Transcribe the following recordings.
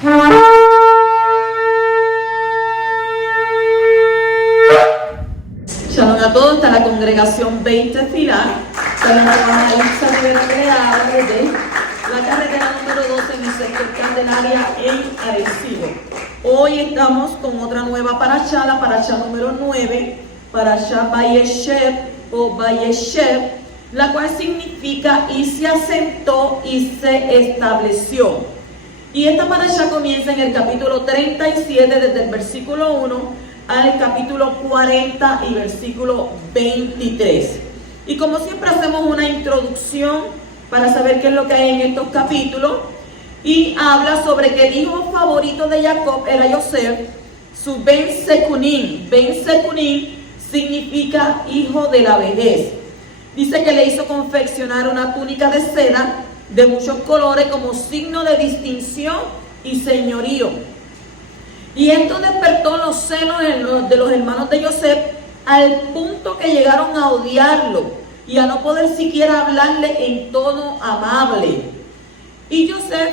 Shalom a todos, está la congregación 20 Filar. Shalom a la Elsa Rivera Creada desde la carretera número 12 en el sector Candelaria en Arecibo. Hoy estamos con otra nueva parashá, la parashá número 9, parashá Vayeshev o Vayeshev, la cual significa y se asentó y se estableció. Y esta parashá comienza en el capítulo 37 desde el versículo 1 al capítulo 40 y versículo 23. Y como siempre hacemos una introducción para saber qué es lo que hay en estos capítulos. Y habla sobre que el hijo favorito de Jacob era Yosef, su Ben Sekunim. Ben Sekunim significa hijo de la vejez. Dice que le hizo confeccionar una túnica de seda de muchos colores como signo de distinción y señorío. Y esto despertó los celos de los hermanos de Yosef al punto que llegaron a odiarlo y a no poder siquiera hablarle en tono amable. Y Yosef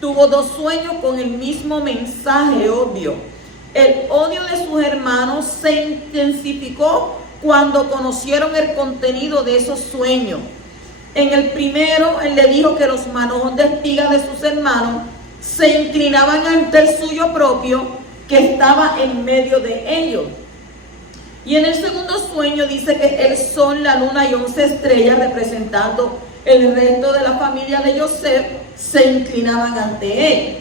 tuvo dos sueños con el mismo mensaje obvio. El odio de sus hermanos se intensificó cuando conocieron el contenido de esos sueños. En el primero, él le dijo que los manojos de espiga de sus hermanos se inclinaban ante el suyo propio, que estaba en medio de ellos. Y en el segundo sueño dice que el sol, la luna y 11 estrellas, representando el resto de la familia de Yosef, se inclinaban ante él.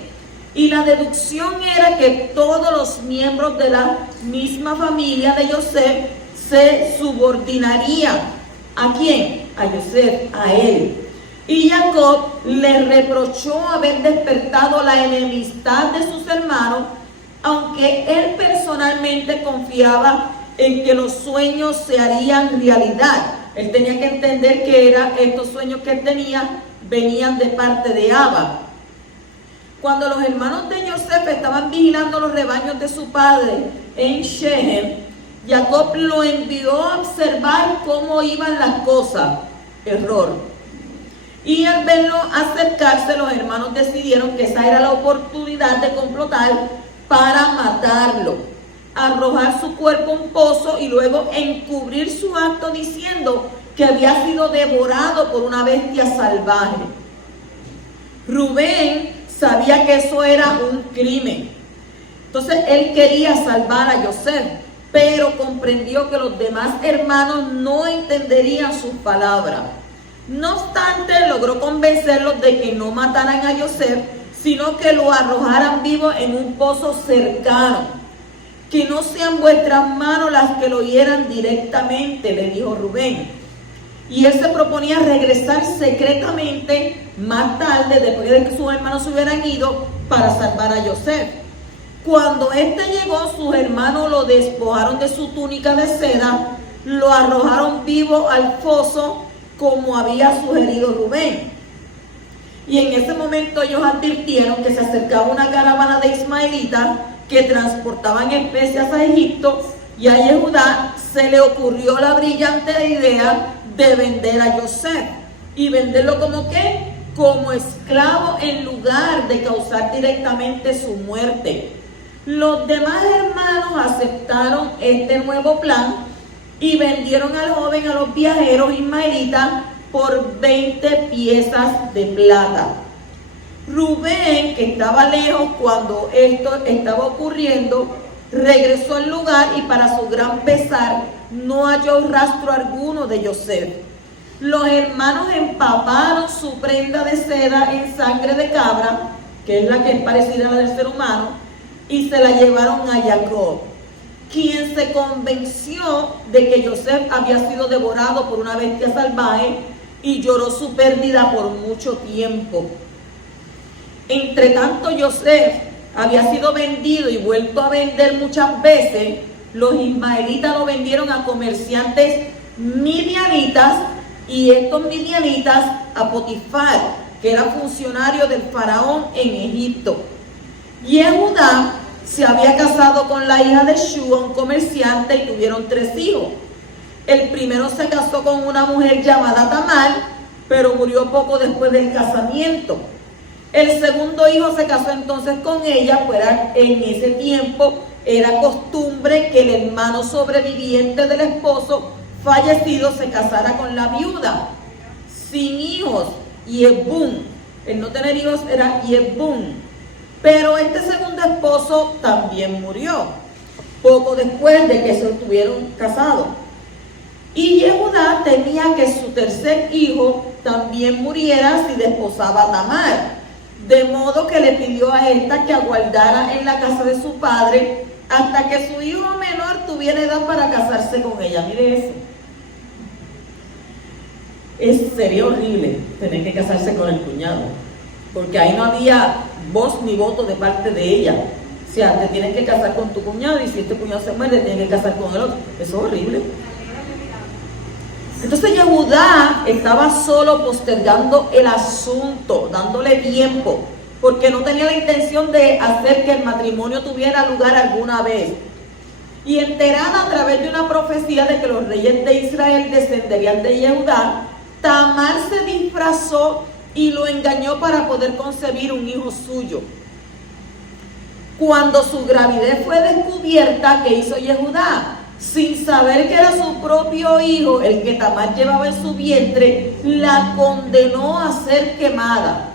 Y la deducción era que todos los miembros de la misma familia de Yosef se subordinarían. ¿A quién? A Yosef, a él. Y Jacob le reprochó haber despertado la enemistad de sus hermanos, aunque él personalmente confiaba en que los sueños se harían realidad. Él tenía que entender que estos sueños que él tenía venían de parte de Abba. Cuando los hermanos de Yosef estaban vigilando los rebaños de su padre en Shechem, Jacob lo envió a observar cómo iban las cosas. Error. Y al verlo acercarse, los hermanos decidieron que esa era la oportunidad de complotar para matarlo, arrojar su cuerpo a un pozo y luego encubrir su acto diciendo que había sido devorado por una bestia salvaje. Rubén sabía que eso era un crimen. Entonces él quería salvar a Yosef, pero comprendió que los demás hermanos no entenderían sus palabras. No obstante, logró convencerlos de que no mataran a Yosef, sino que lo arrojaran vivo en un pozo cercano. Que no sean vuestras manos las que lo hieran directamente, le dijo Rubén. Y él se proponía regresar secretamente más tarde, después de que sus hermanos se hubieran ido, para salvar a Yosef. Cuando éste llegó, sus hermanos lo despojaron de su túnica de seda, lo arrojaron vivo al foso, como había sugerido Rubén. Y en ese momento ellos advirtieron que se acercaba una caravana de ismaelitas que transportaban especias a Egipto, y a Yehudá se le ocurrió la brillante idea de vender a Yosef. ¿Y venderlo como qué? Como esclavo, en lugar de causar directamente su muerte. Los demás hermanos aceptaron este nuevo plan y vendieron al joven a los viajeros ismaelitas por 20 piezas de plata. Rubén, que estaba lejos cuando esto estaba ocurriendo, regresó al lugar y para su gran pesar no halló rastro alguno de Yosef. Los hermanos empaparon su prenda de seda en sangre de cabra, que es la que es parecida a la del ser humano, y se la llevaron a Jacob, quien se convenció de que Yosef había sido devorado por una bestia salvaje y lloró su pérdida por mucho tiempo. Entre tanto, Yosef había sido vendido y vuelto a vender muchas veces. Los ismaelitas lo vendieron a comerciantes midianitas, y estos midianitas a Potifar, que era funcionario del faraón en Egipto. Yehudá se había casado con la hija de Shua, un comerciante, y tuvieron 3 hijos. El primero se casó con una mujer llamada Tamar, pero murió poco después del casamiento. El segundo hijo se casó entonces con ella, pues en ese tiempo era costumbre que el hermano sobreviviente del esposo fallecido se casara con la viuda, sin hijos, Yebún. El no tener hijos era Yebún. Pero este segundo esposo también murió, poco después de que se estuvieron casados. Y Yehudá temía que su tercer hijo también muriera si desposaba a Tamar, de modo que le pidió a esta que aguardara en la casa de su padre hasta que su hijo menor tuviera edad para casarse con ella. Mire eso. Sería horrible tener que casarse con el cuñado, porque ahí no había voz ni voto de parte de ella. O sea, te tienes que casar con tu cuñado, y si este cuñado se muere, te tienes que casar con el otro. Eso es horrible. Entonces Yehudá estaba solo postergando el asunto, dándole tiempo, porque no tenía la intención de hacer que el matrimonio tuviera lugar alguna vez. Y enterada a través de una profecía de que los reyes de Israel descenderían de Yehudá, Tamar se disfrazó y lo engañó para poder concebir un hijo suyo. Cuando su gravidez fue descubierta, ¿qué hizo Yehudá? Sin saber que era su propio hijo el que Tamar llevaba en su vientre, la condenó a ser quemada.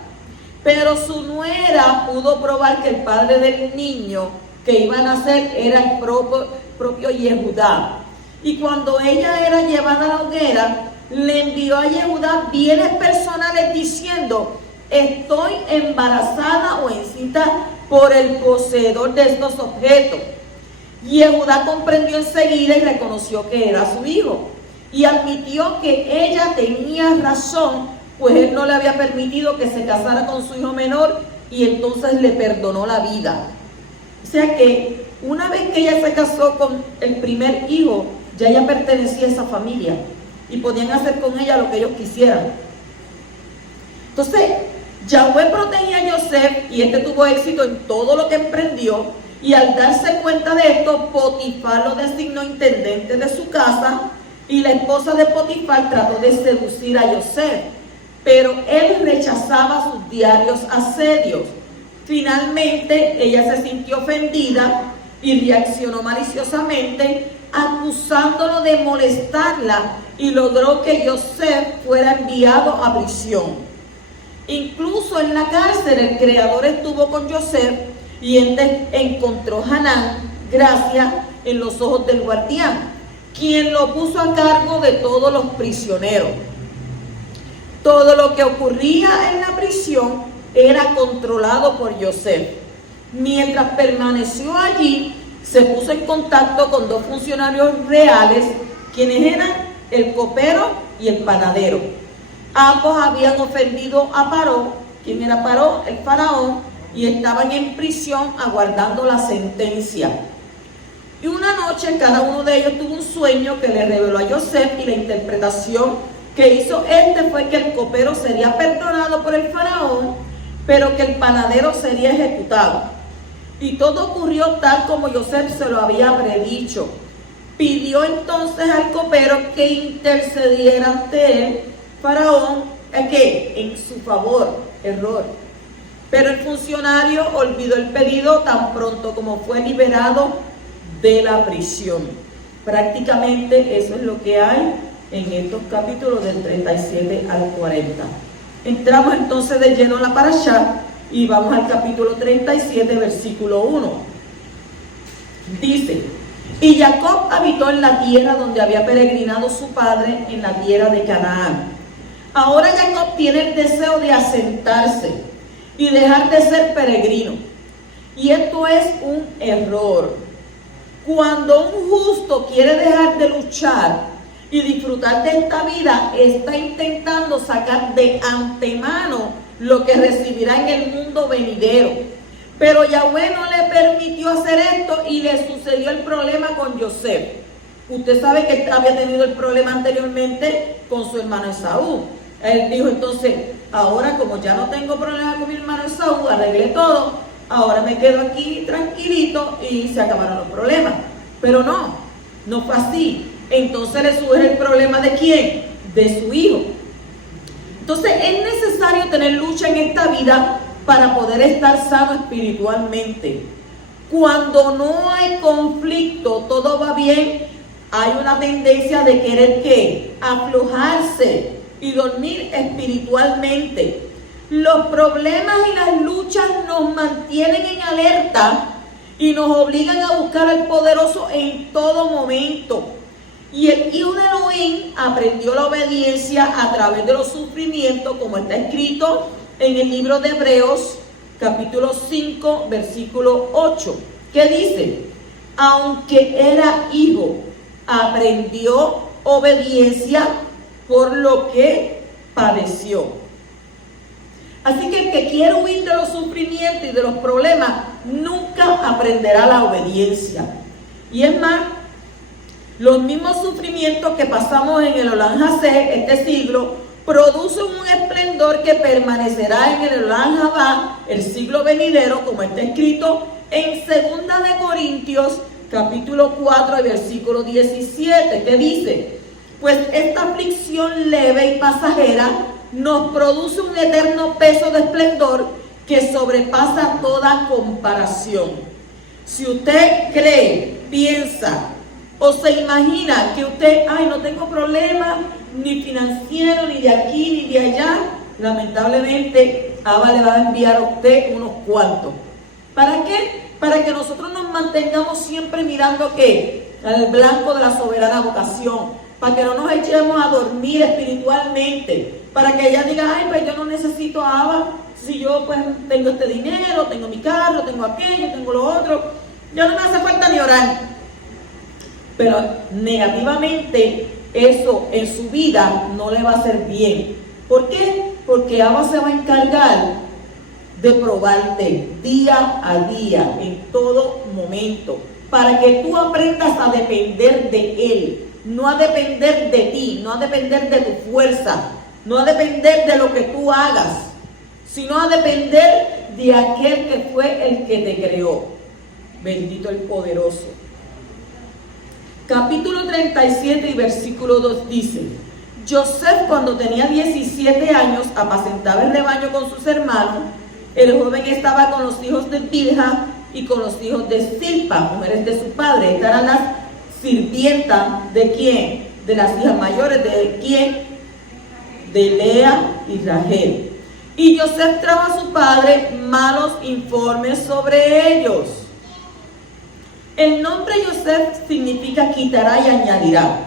Pero su nuera pudo probar que el padre del niño que iba a nacer era el propio Yehudá. Y cuando ella era llevada a la hoguera, le envió a Yehudá bienes personales diciendo: estoy embarazada o encinta por el poseedor de estos objetos. Yehudá comprendió enseguida y reconoció que era su hijo, y admitió que ella tenía razón, pues él no le había permitido que se casara con su hijo menor, y entonces le perdonó la vida. O sea que una vez que ella se casó con el primer hijo, ya ella pertenecía a esa familia y podían hacer con ella lo que ellos quisieran. Entonces Yahweh protegía a Yosef, y este tuvo éxito en todo lo que emprendió. Y al darse cuenta de esto, Potifar lo designó intendente de su casa, y la esposa de Potifar trató de seducir a Yosef, pero él rechazaba sus diarios asedios. Finalmente, ella se sintió ofendida y reaccionó maliciosamente, acusándolo de molestarla, y logró que Yosef fuera enviado a prisión. Incluso en la cárcel, el Creador estuvo con Yosef, y encontró Hanán gracia en los ojos del guardián, quien lo puso a cargo de todos los prisioneros. Todo lo que ocurría en la prisión era controlado por Yosef. Mientras permaneció allí, se puso en contacto con dos funcionarios reales, quienes eran el copero y el panadero. Ambos habían ofendido a Paró. ¿Quién era Paró? El faraón. Y estaban en prisión aguardando la sentencia. Y una noche cada uno de ellos tuvo un sueño que le reveló a Yosef, y la interpretación que hizo fue que el copero sería perdonado por el faraón, pero que el panadero sería ejecutado. Y todo ocurrió tal como Yosef se lo había predicho. Pidió entonces al copero que intercediera ante él, faraón, en su favor. Error. Pero el funcionario olvidó el pedido tan pronto como fue liberado de la prisión. Prácticamente eso es lo que hay en estos capítulos del 37 al 40. Entramos entonces de lleno a la parashá y vamos al capítulo 37, versículo 1. Dice: y Jacob habitó en la tierra donde había peregrinado su padre, en la tierra de Canaán. Ahora Jacob tiene el deseo de asentarse y dejar de ser peregrino. Y esto es un error. Cuando un justo quiere dejar de luchar y disfrutar de esta vida, está intentando sacar de antemano lo que recibirá en el mundo venidero. Pero Yahweh no le permitió hacer esto, y le sucedió el problema con Yosef. Usted sabe que había tenido el problema anteriormente con su hermano Esaú. Él dijo entonces: ahora, como ya no tengo problema con mi hermano Esaú, arreglé todo, ahora me quedo aquí tranquilito y se acabaron los problemas. Pero no fue así. Entonces le surge el problema ¿de quién? De su hijo. Entonces es necesario tener lucha en esta vida para poder estar sano espiritualmente. Cuando no hay conflicto, todo va bien, hay una tendencia de querer ¿qué? Aflojarse y dormir espiritualmente. Los problemas y las luchas nos mantienen en alerta y nos obligan a buscar al poderoso en todo momento. Y el hijo de Elohim aprendió la obediencia a través de los sufrimientos, como está escrito en el libro de Hebreos, capítulo 5, versículo 8, que dice: aunque era hijo, aprendió obediencia por lo que padeció. Así que el que quiere huir de los sufrimientos y de los problemas, nunca aprenderá la obediencia. Y es más, los mismos sufrimientos que pasamos en el Olam Hazé, este siglo, producen un esplendor que permanecerá en el Olam Abba, el siglo venidero, como está escrito en 2 de Corintios, capítulo 4, versículo 17, que dice: pues esta aflicción leve y pasajera nos produce un eterno peso de esplendor que sobrepasa toda comparación. Si usted cree, piensa o se imagina que usted, no tengo problemas ni financiero, ni de aquí, ni de allá, lamentablemente Abba le va a enviar a usted unos cuantos. ¿Para qué? Para que nosotros nos mantengamos siempre mirando ¿qué? Al blanco de la soberana vocación, para que no nos echemos a dormir espiritualmente, para que ella diga: pues yo no necesito a Abba, si yo pues tengo este dinero, tengo mi carro, tengo aquello, tengo lo otro, ya no me hace falta ni orar. Pero negativamente eso en su vida no le va a hacer bien. ¿Por qué? Porque Abba se va a encargar de probarte día a día, en todo momento, para que tú aprendas a depender de Él, no a depender de ti, no a depender de tu fuerza, no a depender de lo que tú hagas, sino a depender de aquel que fue el que te creó. Bendito el poderoso. Capítulo 37 y versículo 2 dice: Joseph, cuando tenía 17 años, apacentaba el rebaño con sus hermanos. El joven estaba con los hijos de Bilha y con los hijos de Silpa, mujeres de su padre. Estas eran las sirvientas ¿de quién? De las hijas mayores ¿de quién? De Lea y Rachel. Y Joseph trajo a su padre malos informes sobre ellos. El nombre Joseph significa quitará y añadirá,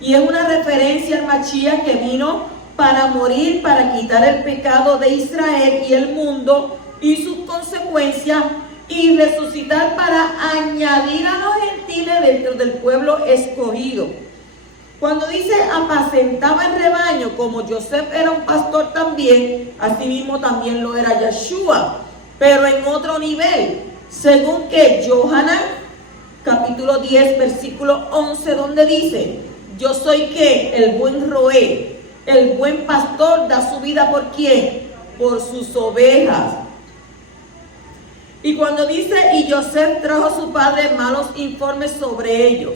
y es una referencia al Mashiach que vino para morir, para quitar el pecado de Israel y el mundo y sus consecuencias, y resucitar para añadir a los gentiles dentro del pueblo escogido. Cuando dice apacentaba el rebaño, como Joseph era un pastor también, asimismo también lo era Yeshua, pero en otro nivel, según que Yohanan, capítulo 10, versículo 11, donde dice: yo soy ¿qué? El buen roé, el buen pastor da su vida ¿por quién? Por sus ovejas. Y cuando dice: y Joseph trajo a su padre malos informes sobre ellos.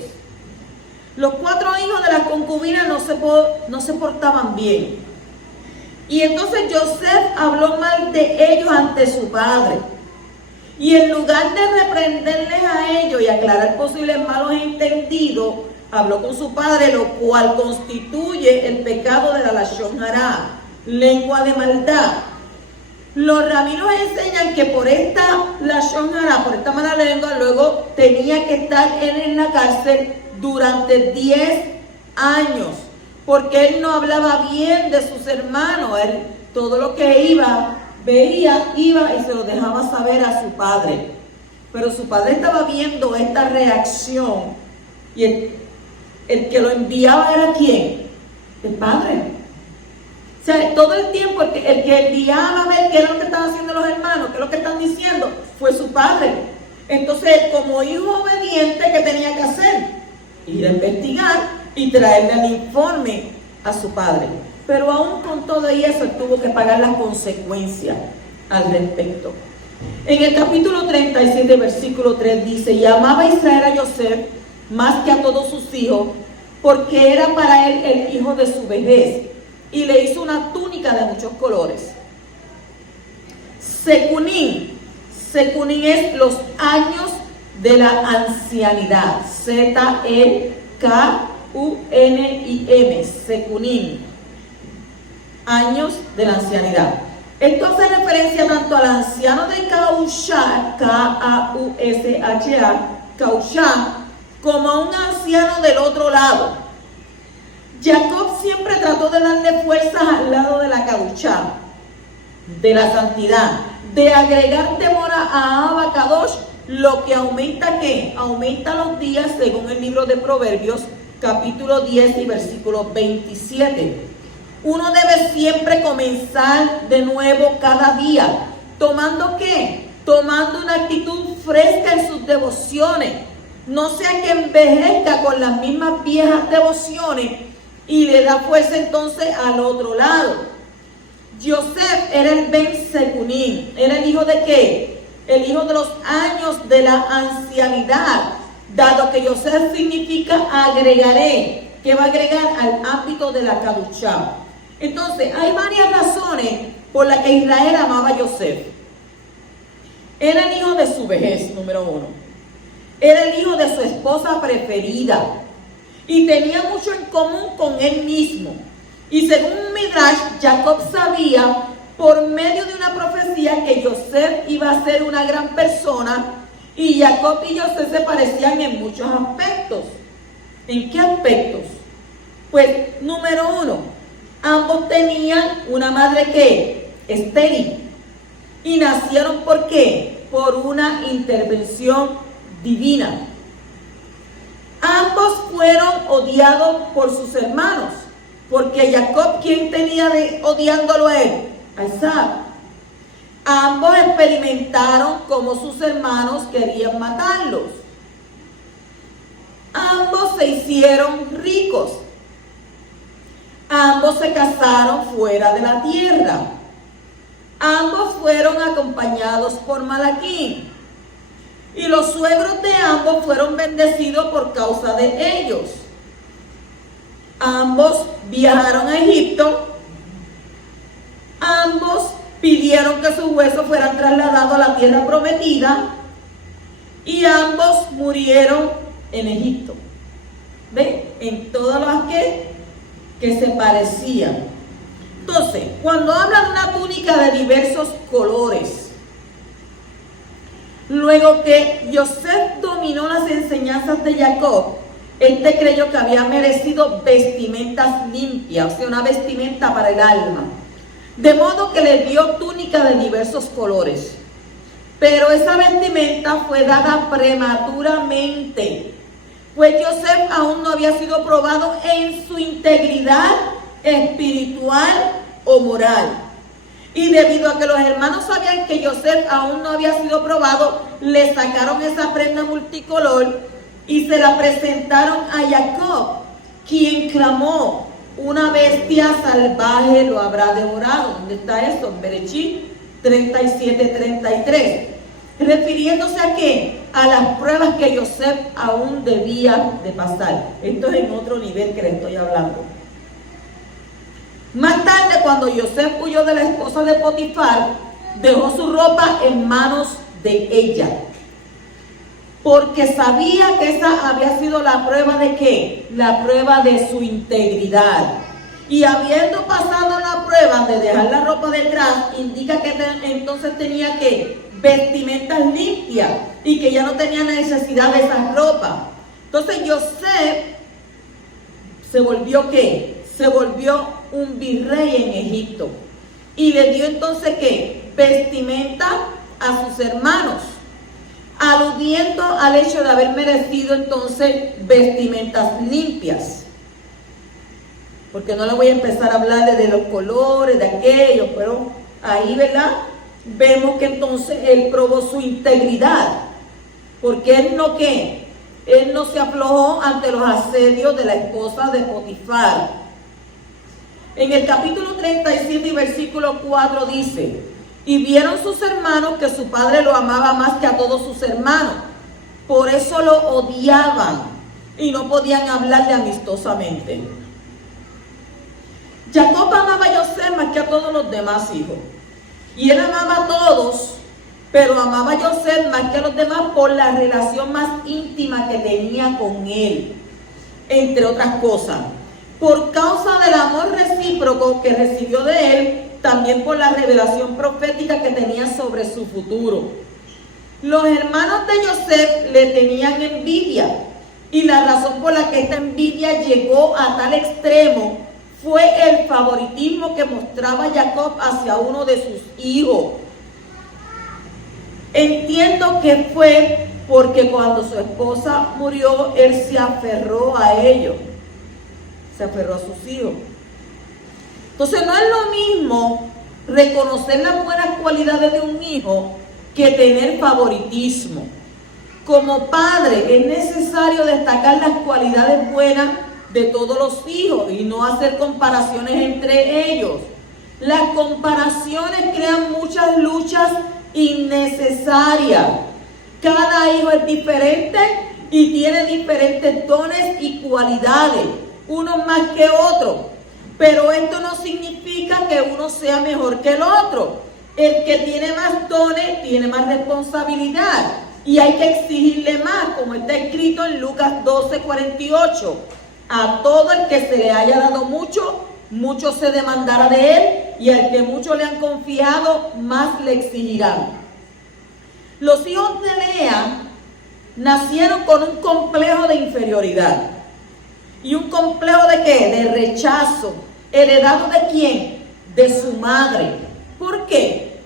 Los 4 hijos de la concubina no se portaban bien. Y entonces Joseph habló mal de ellos ante su padre. Y en lugar de reprenderles a ellos y aclarar posibles malos entendidos, habló con su padre, lo cual constituye el pecado de la lashon hara, lengua de maldad. Los rabinos enseñan que por esta lashon hara, por esta mala lengua, luego tenía que estar él en la cárcel durante 10 años, porque él no hablaba bien de sus hermanos. Él, todo lo que veía, iba y se lo dejaba saber a su padre. Pero su padre estaba viendo esta reacción, y el que lo enviaba era ¿quién? El padre. O sea, todo el tiempo el que enviaba a ver qué es lo que estaban haciendo los hermanos, qué es lo que están diciendo, fue su padre. Entonces, como hijo obediente, ¿qué tenía que hacer? Ir a investigar y traerle el informe a su padre. Pero aún con todo y eso, él tuvo que pagar las consecuencias al respecto. En el capítulo 37, versículo 3 dice: y amaba Israel a Joseph más que a todos sus hijos, porque era para él el hijo de su vejez, y le hizo una túnica de muchos colores. Sekunim. Sekunim es los años de la ancianidad. Z-E-K-U-N-I-M. Sekunim. Años de la ancianidad. Esto hace referencia tanto al anciano de Kausha, K-A-U-S-H-A, Kausha, como a un anciano del otro lado. Jacob siempre trató de darle fuerzas al lado de la Kausha, de la santidad, de agregar temor a Abacadosh, lo que aumenta ¿qué? Aumenta los días según el libro de Proverbios, capítulo 10 y versículo 27. Uno debe siempre comenzar de nuevo cada día. ¿Tomando qué? Tomando una actitud fresca en sus devociones. No sea que envejezca con las mismas viejas devociones y le da fuerza entonces al otro lado. Joseph era el Ben Sekunim. ¿Era el hijo de qué? El hijo de los años de la ancianidad. Dado que Joseph significa agregaré, que va a agregar al ámbito de la Kadushá. Entonces, hay varias razones por las que Israel amaba a Joseph. Era el hijo de su vejez, número uno. Era el hijo de su esposa preferida. Y tenía mucho en común con él mismo. Y según Midrash, Jacob sabía, por medio de una profecía, que Joseph iba a ser una gran persona. Y Jacob y Joseph se parecían en muchos aspectos. ¿En qué aspectos? Pues, número uno. Ambos tenían una madre que estéril y nacieron ¿por qué? Por una intervención divina. Ambos fueron odiados por sus hermanos, porque Jacob, ¿quién tenía odiándolo a él? A Esaú. Ambos experimentaron como sus hermanos querían matarlos. Ambos se hicieron ricos. Ambos se casaron fuera de la tierra. Ambos fueron acompañados por Malaquín. Y los suegros de ambos fueron bendecidos por causa de ellos. Ambos viajaron a Egipto. Ambos pidieron que sus huesos fueran trasladados a la tierra prometida. Y ambos murieron en Egipto. ¿Ven? En todas las que se parecían. Entonces, cuando habla de una túnica de diversos colores, luego que Joseph dominó las enseñanzas de Jacob, este creyó que había merecido vestimentas limpias, o sea, una vestimenta para el alma. De modo que le dio túnica de diversos colores. Pero esa vestimenta fue dada prematuramente, pues Joseph aún no había sido probado en su integridad espiritual o moral. Y debido a que los hermanos sabían que Joseph aún no había sido probado, le sacaron esa prenda multicolor y se la presentaron a Jacob, quien clamó: una bestia salvaje lo habrá devorado. ¿Dónde está eso? En Bereshit 37-33. Refiriéndose a qué? A las pruebas que Joseph aún debía de pasar. Esto es en otro nivel que le estoy hablando. Más tarde, cuando Joseph huyó de la esposa de Potifar, dejó su ropa en manos de ella, porque sabía que esa había sido la prueba de ¿qué? La prueba de su integridad. Y habiendo pasado la prueba de dejar la ropa detrás, indica que entonces tenía que vestimentas limpias y que ya no tenía necesidad de esa ropa. Entonces Joseph se volvió ¿qué? Se volvió un virrey en Egipto y le dio entonces ¿qué? Vestimenta a sus hermanos, aludiendo al hecho de haber merecido entonces vestimentas limpias. Porque no le voy a empezar a hablarle de los colores, de aquellos, pero ahí, ¿verdad? Vemos que entonces él probó su integridad, porque él no ¿qué? Él no se aflojó ante los asedios de la esposa de Potifar. En el capítulo 37 y versículo 4 dice: y vieron sus hermanos que su padre lo amaba más que a todos sus hermanos, por eso lo odiaban y no podían hablarle amistosamente. Jacob amaba a José más que a todos los demás hijos. Y él amaba a todos, pero amaba a José más que a los demás por la relación más íntima que tenía con él, entre otras cosas. Por causa del amor recíproco que recibió de él, también por la revelación profética que tenía sobre su futuro. Los hermanos de José le tenían envidia, y la razón por la que esta envidia llegó a tal extremo fue el favoritismo que mostraba Jacob hacia uno de sus hijos. Entiendo que fue porque cuando su esposa murió, él se aferró a ellos, se aferró a sus hijos. Entonces no es lo mismo reconocer las buenas cualidades de un hijo que tener favoritismo. Como padre es necesario destacar las cualidades buenas de todos los hijos y no hacer comparaciones entre ellos. Las comparaciones crean muchas luchas innecesarias. Cada hijo es diferente y tiene diferentes dones y cualidades, unos más que otros. Pero esto no significa que uno sea mejor que el otro. El que tiene más dones tiene más responsabilidad y hay que exigirle más, como está escrito en Lucas 12:48. A todo el que se le haya dado mucho, mucho se demandará de él, y al que mucho le han confiado, más le exigirán. Los hijos de Lea nacieron con un complejo de inferioridad. ¿Y un complejo de qué? De rechazo. ¿Heredado de quién? De su madre. ¿Por qué?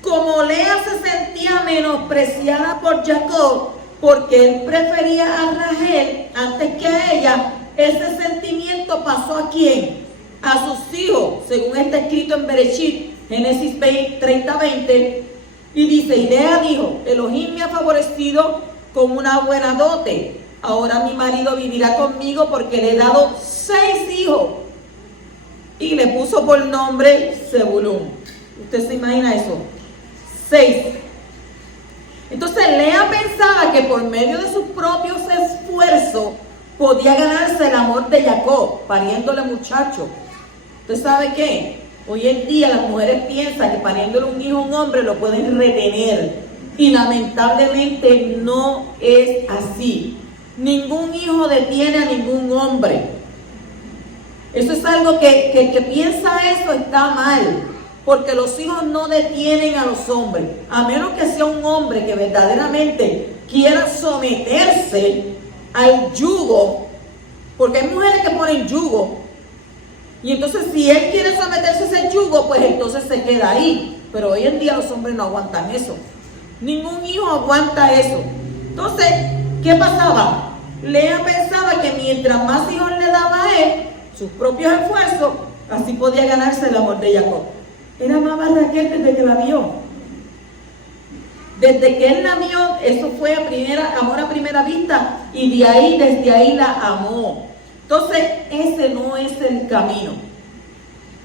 Como Lea se sentía menospreciada por Jacob, porque él prefería a Rachel antes que a ella, ese sentimiento pasó ¿a quién? A sus hijos, según está escrito en Bereshit, Génesis 30:20, y dice, y Lea dijo, Elohim me ha favorecido con una buena dote, ahora mi marido vivirá conmigo porque le he dado 6 hijos, y le puso por nombre Zebulún. ¿Usted se imagina eso? 6. Entonces Lea pensaba que por medio de sus propios esfuerzos podía ganarse el amor de Jacob, pariéndole muchachos. ¿Usted sabe qué? Hoy en día las mujeres piensan que pariéndole un hijo a un hombre lo pueden retener. Y lamentablemente no es así. Ningún hijo detiene a ningún hombre. Eso es algo que el que piensa eso está mal. Porque los hijos no detienen a los hombres. A menos que sea un hombre que verdaderamente quiera someterse al yugo. Porque hay mujeres que ponen yugo. Y entonces si él quiere someterse a ese yugo, pues entonces se queda ahí. Pero hoy en día los hombres no aguantan eso. Ningún hijo aguanta eso. Entonces, ¿qué pasaba? Lea pensaba que mientras más hijos le daba a él, sus propios esfuerzos, así podía ganarse el amor de Jacob. Él amaba a Raquel desde que la vio. Desde que él la vio, eso fue amor a primera vista, y desde ahí la amó. Entonces, ese no es el camino.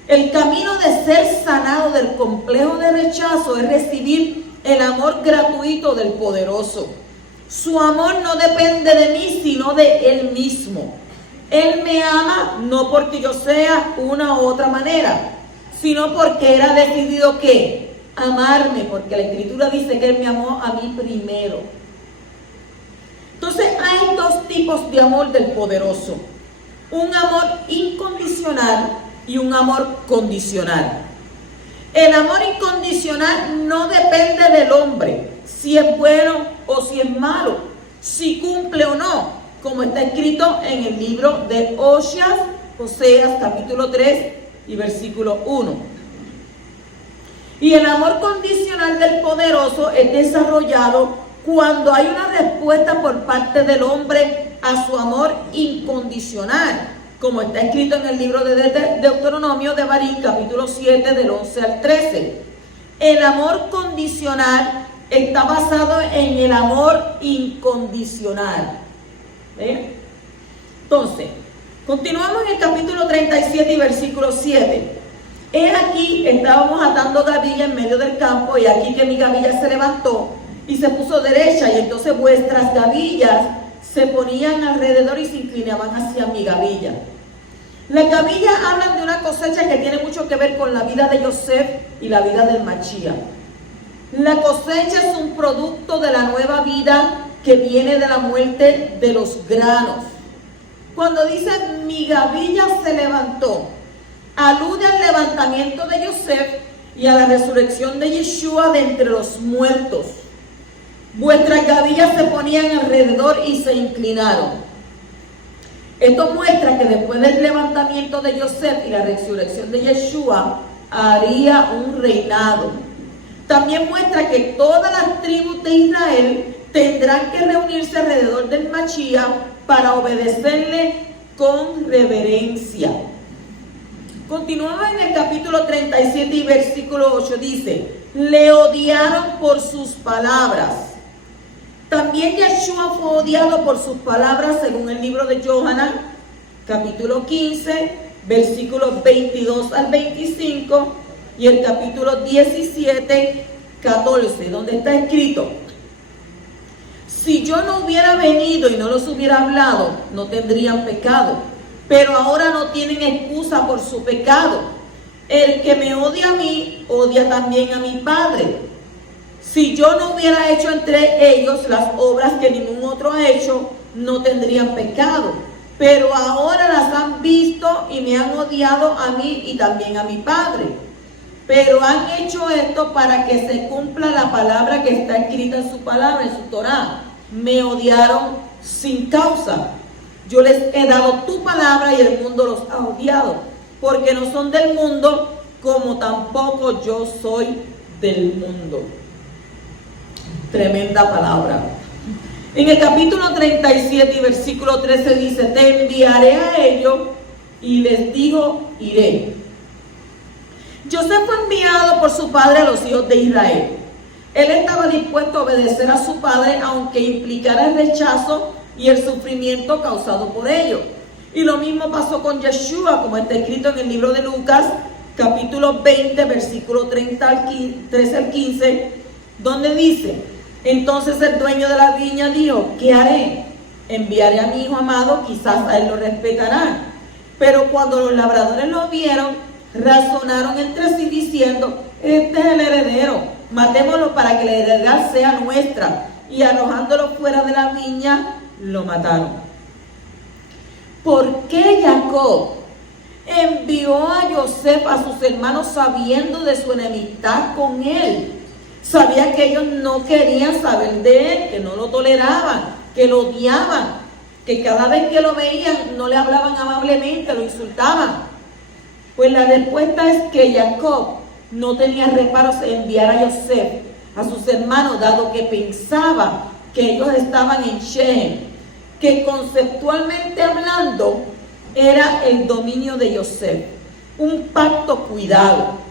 El camino de ser sanado del complejo de rechazo es recibir el amor gratuito del poderoso. Su amor no depende de mí, sino de él mismo. Él me ama no porque yo sea una u otra manera, sino porque él ha decidido ¿qué? Amarme, porque la Escritura dice que él me amó a mí primero. Entonces hay 2 tipos de amor del poderoso: un amor incondicional y un amor condicional. El amor incondicional no depende del hombre, si es bueno o si es malo, si cumple o no, como está escrito en el libro de Oseas capítulo 3 y versículo 1. Y el amor condicional del poderoso es desarrollado cuando hay una respuesta por parte del hombre a su amor incondicional, como está escrito en el libro de Deuteronomio de Barín, capítulo 7, del 11 al 13. El amor condicional está basado en el amor incondicional. ¿Ve? Entonces, continuamos en el capítulo 37 y versículo 7. He aquí, estábamos atando gavilla en medio del campo, y aquí que mi gavilla se levantó y se puso derecha, y entonces vuestras gavillas se ponían alrededor y se inclinaban hacia mi gavilla. Las gavillas hablan de una cosecha que tiene mucho que ver con la vida de Yosef y la vida del Mashiach. La cosecha es un producto de la nueva vida que viene de la muerte de los granos. Cuando dice mi gavilla se levantó, alude al levantamiento de Yosef y a la resurrección de Yeshua de entre los muertos. Vuestras gavillas se ponían alrededor y se inclinaron. Esto muestra que después del levantamiento de Yosef y la resurrección de Yeshua, haría un reinado. También muestra que todas las tribus de Israel tendrán que reunirse alrededor del Mashiach para obedecerle con reverencia. Continuamos en el capítulo 37 y versículo 8, dice, le odiaron por sus palabras. También Yeshua fue odiado por sus palabras según el libro de Yohanan, capítulo 15, versículos 22 al 25 y el capítulo 17, 14, donde está escrito, si yo no hubiera venido y no los hubiera hablado, no tendrían pecado, pero ahora no tienen excusa por su pecado. El que me odia a mí, odia también a mi Padre. Si yo no hubiera hecho entre ellos las obras que ningún otro ha hecho, no tendrían pecado. Pero ahora las han visto y me han odiado a mí y también a mi Padre. Pero han hecho esto para que se cumpla la palabra que está escrita en su palabra, en su Torá. Me odiaron sin causa. Yo les he dado tu palabra y el mundo los ha odiado, porque no son del mundo, como tampoco yo soy del mundo. Tremenda palabra. En el capítulo 37 y versículo 13 dice, te enviaré a ellos, y les dijo, iré. José fue enviado por su padre a los hijos de Israel. Él estaba dispuesto a obedecer a su padre, aunque implicara el rechazo y el sufrimiento causado por ellos. Y lo mismo pasó con Yeshua, como está escrito en el libro de Lucas, capítulo 20, versículo 13 al 15, donde dice, entonces el dueño de la viña dijo, ¿qué haré? Enviaré a mi hijo amado, quizás a él lo respetarán. Pero cuando los labradores lo vieron, razonaron entre sí diciendo, este es el heredero, matémoslo para que la heredad sea nuestra. Y arrojándolo fuera de la viña, lo mataron. ¿Por qué Jacob envió a Yosef a sus hermanos sabiendo de su enemistad con él? Sabía que ellos no querían saber de él, que no lo toleraban, que lo odiaban, que cada vez que lo veían no le hablaban amablemente, lo insultaban. Pues la respuesta es que Jacob no tenía reparos en enviar a Yosef a sus hermanos, dado que pensaba que ellos estaban en Shechem, que conceptualmente hablando era el dominio de Yosef, un pacto cuidado.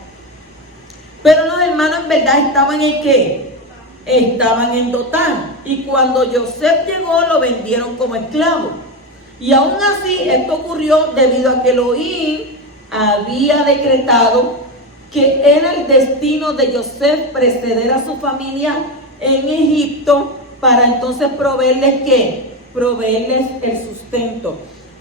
Pero los hermanos en verdad estaban en ¿qué? Estaban en Dotán. Y cuando Yosef llegó, lo vendieron como esclavo. Y aún así, esto ocurrió debido a que Elohim había decretado que era el destino de Yosef preceder a su familia en Egipto para entonces proveerles ¿qué? Proveerles el sustento.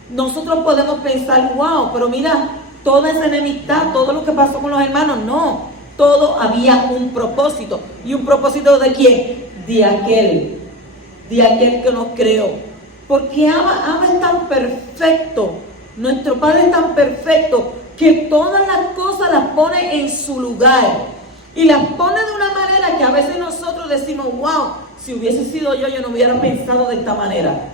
Nosotros podemos pensar, wow, pero mira, toda esa enemistad, todo lo que pasó con los hermanos, no. Todo había un propósito. ¿Y un propósito de quién? De aquel que nos creó. Porque Abba es tan perfecto, nuestro Padre es tan perfecto, que todas las cosas las pone en su lugar. Y las pone de una manera que a veces nosotros decimos, wow, si hubiese sido yo no hubiera pensado de esta manera.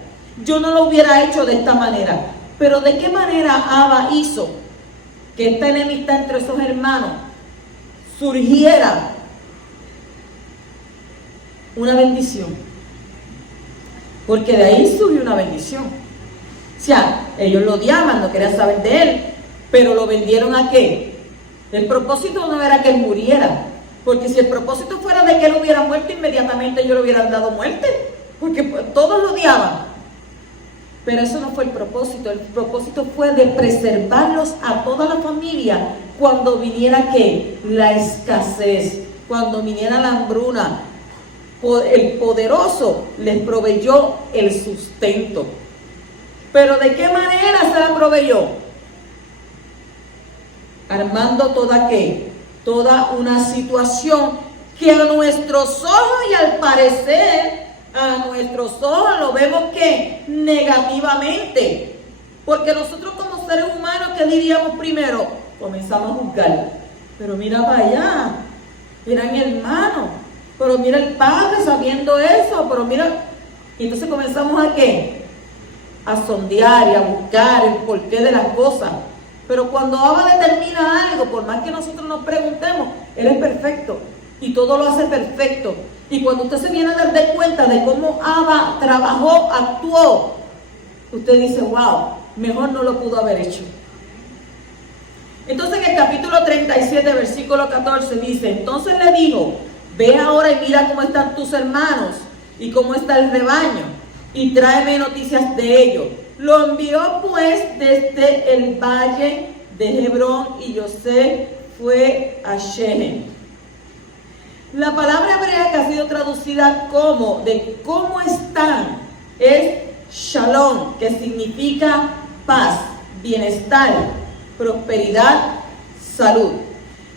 Yo no lo hubiera hecho de esta manera. Pero ¿de qué manera Abba hizo que esta enemistad entre esos hermanos surgiera una bendición? Porque de ahí surgió una bendición. O sea, ellos lo odiaban, no querían saber de él, pero lo vendieron ¿a qué? El propósito no era que él muriera, porque si el propósito fuera de que él hubiera muerto, inmediatamente ellos le hubieran dado muerte, porque todos lo odiaban. Pero eso no fue el propósito fue de preservarlos a toda la familia cuando viniera ¿qué? La escasez, cuando viniera la hambruna. El poderoso les proveyó el sustento. Pero ¿de qué manera se la proveyó? armando toda una situación que a nuestros ojos y al parecer a nuestros ojos lo vemos que negativamente, porque nosotros como seres humanos, ¿qué diríamos primero? Comenzamos a juzgar, pero mira para allá, mira mi hermano, pero mira el padre sabiendo eso, pero mira, y entonces comenzamos a ¿qué? A sondear y a buscar el porqué de las cosas. Pero cuando Abba determina algo, por más que nosotros nos preguntemos, Él es perfecto y todo lo hace perfecto. Y cuando usted se viene a dar de cuenta de cómo Abba trabajó, actuó, usted dice, wow, mejor no lo pudo haber hecho. Entonces en el capítulo 37, versículo 14 dice, entonces le dijo, ve ahora y mira cómo están tus hermanos y cómo está el rebaño, y tráeme noticias de ellos. Lo envió pues desde el valle de Hebrón, y José fue a Shechem. La palabra hebrea que ha sido traducida como de cómo están es shalom, que significa paz, bienestar, prosperidad, salud.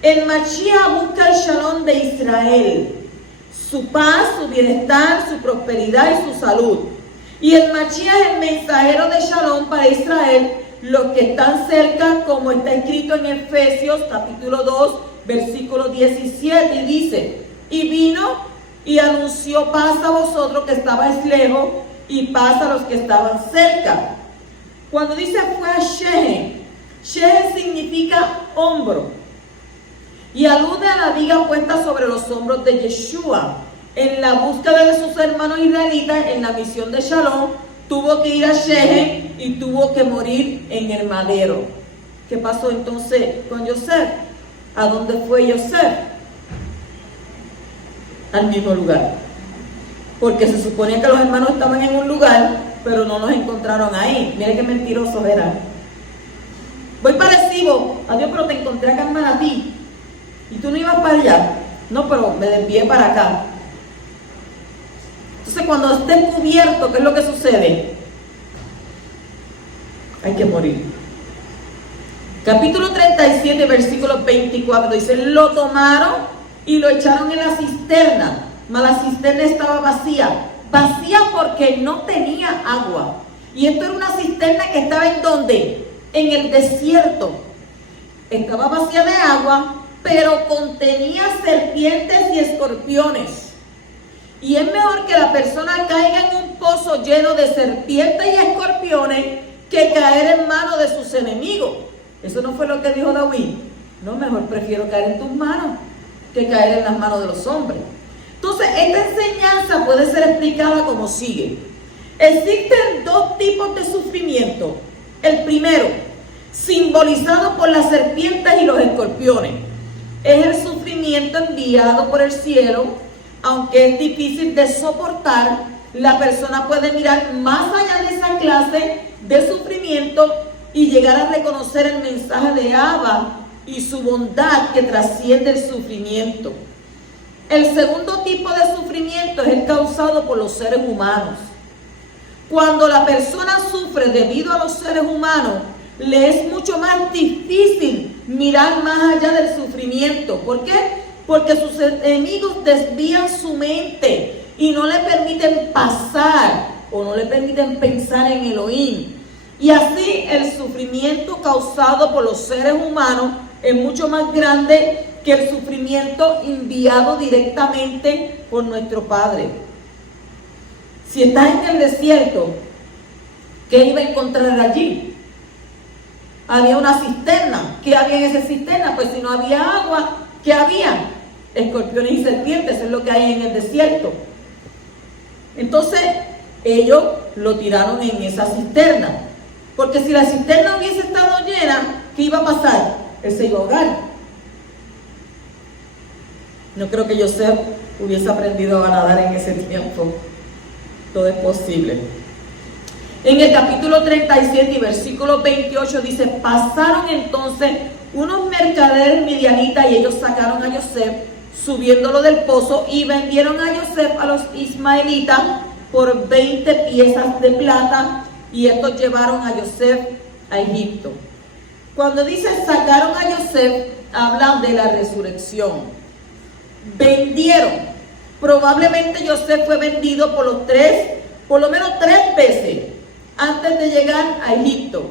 El Mashiach busca el shalom de Israel, su paz, su bienestar, su prosperidad y su salud. Y el Mashiach es el mensajero de shalom para Israel, los que están cerca, como está escrito en Efesios capítulo 2, versículo 17, y dice, y vino y anunció paz a vosotros que estabais lejos, y paz a los que estaban cerca. Cuando dice fue a Shechem, Shechem significa hombro, y alude a la viga puesta sobre los hombros de Yeshua. En la búsqueda de sus hermanos israelitas, en la misión de Shalom, tuvo que ir a Shechem y tuvo que morir en el madero. ¿Qué pasó entonces con Yosef? ¿A dónde fue Yosef? Al mismo lugar. Porque se suponía que los hermanos estaban en un lugar, pero no los encontraron ahí. Mira qué mentirosos eran. Voy parecido, adiós, pero te encontré acá en Manatí. Y tú no ibas para allá. No, pero me desvié para acá. Entonces cuando esté cubierto, ¿qué es lo que sucede? Hay que morir. Capítulo 37, versículo 24 dice, lo tomaron y lo echaron en la cisterna, mas la cisterna estaba vacía. Vacía porque no tenía agua. Y esto era una cisterna que estaba ¿en dónde? En el desierto. Estaba vacía de agua, pero contenía serpientes y escorpiones. Y es mejor que la persona caiga en un pozo lleno de serpientes y escorpiones que caer en manos de sus enemigos. Eso no fue lo que dijo David. No, mejor prefiero caer en tus manos que caer en las manos de los hombres. Entonces, esta enseñanza puede ser explicada como sigue. Existen dos tipos de sufrimiento. El primero, simbolizado por las serpientes y los escorpiones, es el sufrimiento enviado por el cielo. Aunque es difícil de soportar, la persona puede mirar más allá de esa clase de sufrimiento y llegar a reconocer el mensaje de Abba y su bondad que trasciende el sufrimiento. El segundo tipo de sufrimiento es el causado por los seres humanos. Cuando la persona sufre debido a los seres humanos, le es mucho más difícil mirar más allá del sufrimiento. ¿Por qué? Porque sus enemigos desvían su mente y no le permiten pasar o no le permiten pensar en Elohim. Y así el sufrimiento causado por los seres humanos es mucho más grande que el sufrimiento enviado directamente por nuestro Padre. Si estás en el desierto, ¿qué iba a encontrar allí? Había una cisterna. ¿Qué había en esa cisterna? Pues si no había agua, ¿qué había? Escorpiones y serpientes, es lo que hay en el desierto. Entonces, ellos lo tiraron en esa cisterna. Porque si la cisterna hubiese estado llena, ¿qué iba a pasar? Él se iba a ahogar. No creo que José hubiese aprendido a nadar en ese tiempo. Todo es posible. En el capítulo 37 y versículo 28 dice, pasaron entonces unos mercaderes midianitas y ellos sacaron a José subiéndolo del pozo y vendieron a José a los ismaelitas por 20 piezas de plata, y estos llevaron a José a Egipto. Cuando dice sacaron a Yosef, habla de la resurrección. Vendieron. Probablemente Yosef fue vendido por lo menos tres veces antes de llegar a Egipto.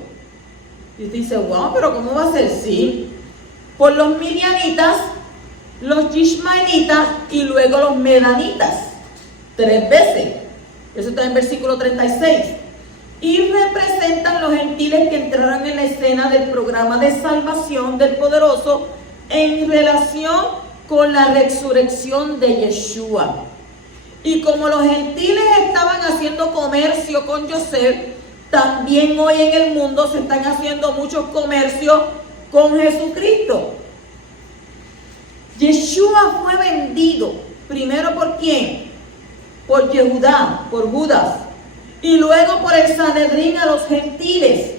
Y usted dice, wow, pero ¿cómo va a ser? Sí. Por los midianitas, los ishmaelitas y luego los medanitas. Tres veces. Eso está en versículo 36. Y representan los gentiles que entraron en la escena del programa de salvación del poderoso en relación con la resurrección de Yeshua. Y como los gentiles estaban haciendo comercio con Yosef, también hoy en el mundo se están haciendo muchos comercios con Jesucristo. Yeshua fue vendido primero ¿por quién? Por Yehudá, por Judas, y luego por el Sanedrín a los gentiles.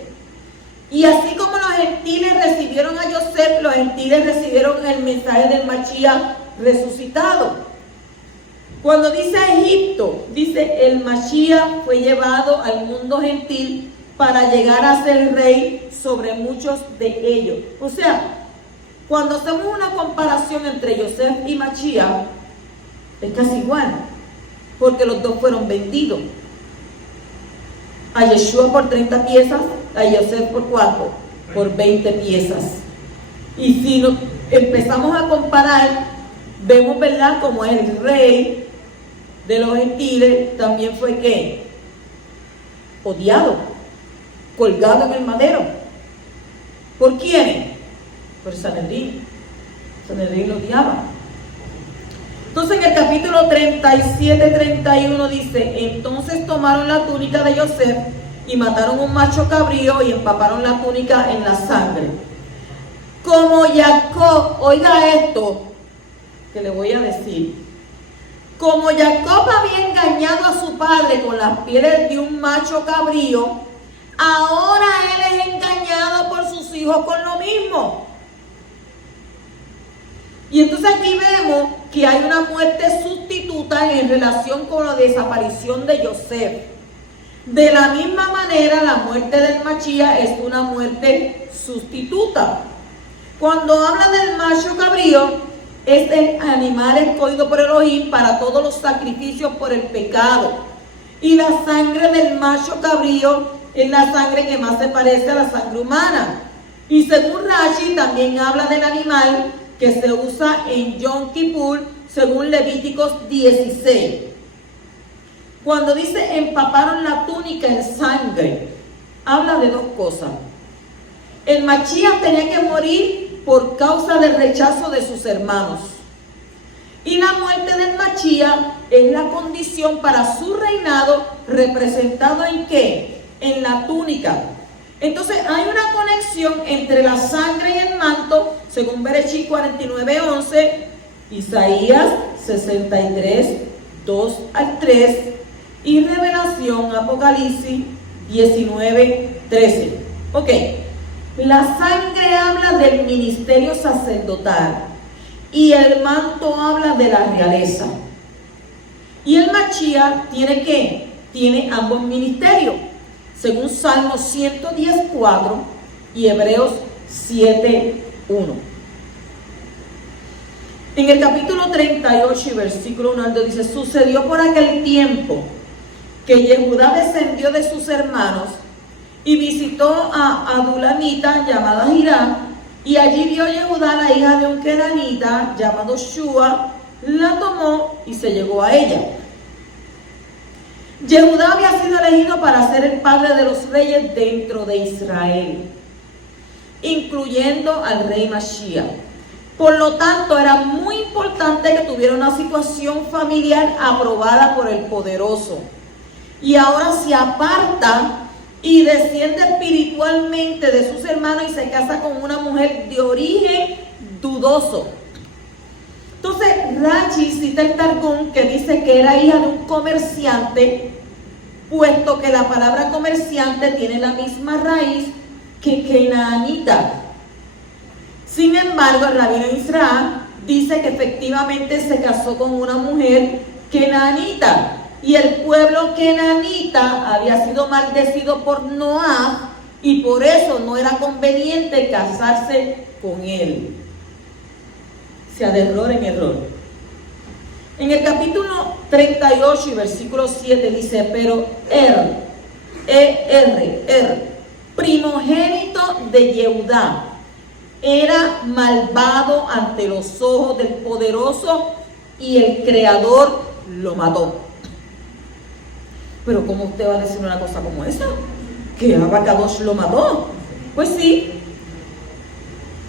Y así como los gentiles recibieron a Yosef, los gentiles recibieron el mensaje del Mashiach resucitado. Cuando dice Egipto, dice el Mashiach fue llevado al mundo gentil para llegar a ser rey sobre muchos de ellos. O sea, cuando hacemos una comparación entre Yosef y Mashiach, es casi igual, porque los dos fueron vendidos. A Yeshua por 30 piezas, a Yosef por ¿cuánto? Por 20 piezas. Y si empezamos a comparar, vemos, ¿verdad?, como el rey de los gentiles también fue ¿qué? Odiado, colgado en el madero. ¿Por quién? Por Sanedrín. Sanedrín lo odiaba. Entonces en el capítulo 37-31 dice, entonces tomaron la túnica de Yosef y mataron un macho cabrío y empaparon la túnica en la sangre. Como Jacob, oiga esto que le voy a decir, como Jacob había engañado a su padre con las pieles de un macho cabrío, ahora él es engañado por sus hijos con lo mismo. Y entonces aquí vemos que hay una muerte sustituta en relación con la desaparición de Yosef. De la misma manera, la muerte del Mashiach es una muerte sustituta. Cuando habla del macho cabrío, es el animal escogido por Elohim para todos los sacrificios por el pecado. Y la sangre del macho cabrío es la sangre que más se parece a la sangre humana. Y según Rashi, también habla del animal que se usa en Yom Kippur, según Levíticos 16. Cuando dice empaparon la túnica en sangre, habla de dos cosas. El Mashiach tenía que morir por causa del rechazo de sus hermanos. Y la muerte del Mashiach es la condición para su reinado, representado ¿en qué? En la túnica. Entonces hay una conexión entre la sangre y el manto, según Bereshit 49:11, Isaías 63, 2 al 3 y Revelación, Apocalipsis 19, 13. Ok, la sangre habla del ministerio sacerdotal y el manto habla de la realeza. Y el Mashiach tiene ¿qué? Tiene ambos ministerios, según Salmo 110:4 y Hebreos 7:1. En el capítulo 38 y versículo 1 al 2 dice, sucedió por aquel tiempo que Yehudá descendió de sus hermanos y visitó a Adulamita llamada Hirá, y allí vio Yehudá la hija de un keranita llamado Shua, la tomó y se llegó a ella. Yehudá había sido elegido para ser el padre de los reyes dentro de Israel, incluyendo al rey Mashiach. Por lo tanto, era muy importante que tuviera una situación familiar aprobada por el poderoso. Y ahora se aparta y desciende espiritualmente de sus hermanos y se casa con una mujer de origen dudoso. Entonces, Rashi cita el Targum que dice que era hija de un comerciante, puesto que la palabra comerciante tiene la misma raíz que kenaanita. Sin embargo, el rabino Israel dice que efectivamente se casó con una mujer kenaanita, y el pueblo kenaanita había sido maldecido por Noah y por eso no era conveniente casarse con él. O sea, de error en error. En el capítulo 38 y versículo 7 dice, pero primogénito de Yehudá, era malvado ante los ojos del poderoso y el Creador lo mató. Pero ¿cómo usted va a decir una cosa como esa? ¿Que Abacadosh lo mató? Pues sí.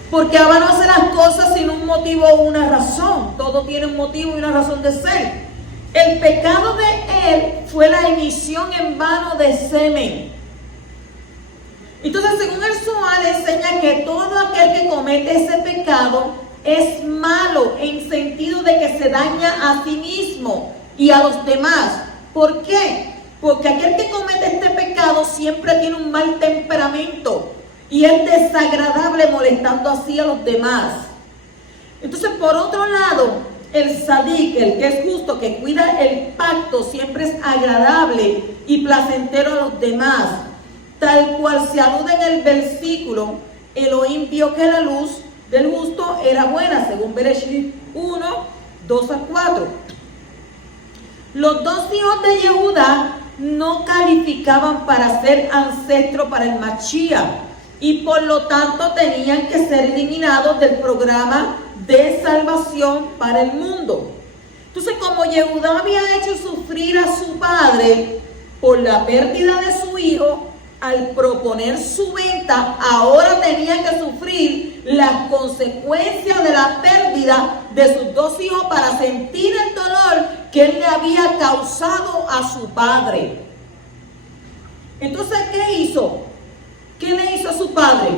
Porque Abba no hace las cosas sin un motivo o una razón. Todo tiene un motivo y una razón de ser. El pecado de él fue la emisión en vano de semen. Entonces, según el Zohar, enseña que todo aquel que comete ese pecado es malo en sentido de que se daña a sí mismo y a los demás. ¿Por qué? Porque aquel que comete este pecado siempre tiene un mal temperamento y es desagradable molestando así a los demás. Entonces, por otro lado, el sadik, el que es justo, que cuida el pacto, siempre es agradable y placentero a los demás. Tal cual se alude en el versículo, Elohim vio que la luz del justo era buena, según Bereshit 1, 2 a 4. Los dos hijos de Yehuda no calificaban para ser ancestro para el Mashiach y por lo tanto tenían que ser eliminados del programa de salvación para el mundo. Entonces, como Yehuda había hecho sufrir a su padre por la pérdida de su hijo, al proponer su venta, ahora tenía que sufrir las consecuencias de la pérdida de sus dos hijos para sentir el dolor que él le había causado a su padre. Entonces, ¿qué hizo? ¿Qué le hizo a su padre?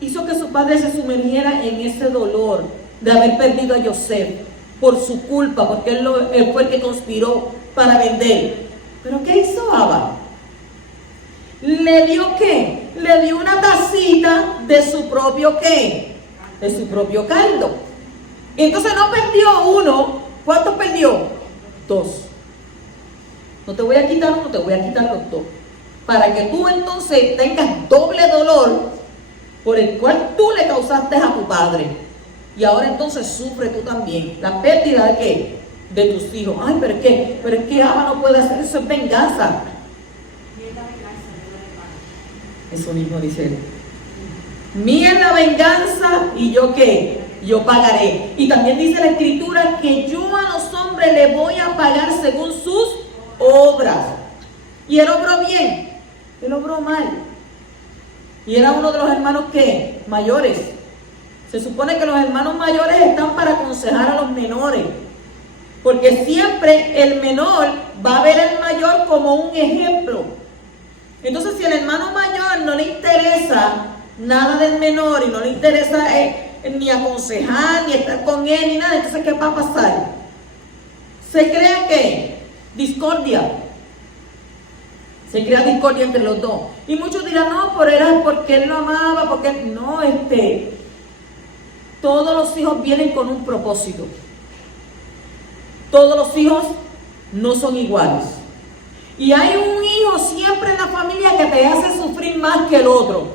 Hizo que su padre se sumergiera en ese dolor de haber perdido a Yosef por su culpa, porque él fue el que conspiró para vender. ¿Pero qué hizo Abba? ¿Le dio qué? Le dio una tacita de su propio qué? De su propio caldo. Entonces no perdió uno. ¿Cuántos perdió? Dos. No te voy a quitar uno, te voy a quitar los dos. Para que tú entonces tengas doble dolor por el cual tú le causaste a tu padre. Y ahora entonces sufre tú también. La pérdida de qué? De tus hijos. Ay, ¿pero qué? Pero es que Abba no puede hacer eso, es venganza. Eso mismo dice él. Mía es la venganza y yo qué, yo pagaré. Y también dice la escritura que yo a los hombres le voy a pagar según sus obras. Y él obró bien, él obró mal. Y era uno de los hermanos que mayores. Se supone que los hermanos mayores están para aconsejar a los menores, porque siempre el menor va a ver al mayor como un ejemplo. Entonces, si al hermano mayor no le interesa nada del menor y no le interesa ni aconsejar, ni estar con él, ni nada, entonces, ¿qué va a pasar? Se crea ¿qué? Discordia. Se crea discordia entre los dos. Y muchos dirán, no, pero era porque él lo amaba, porque no, todos los hijos vienen con un propósito. Todos los hijos no son iguales. Y hay un hijo siempre en la familia que te hace sufrir más que el otro.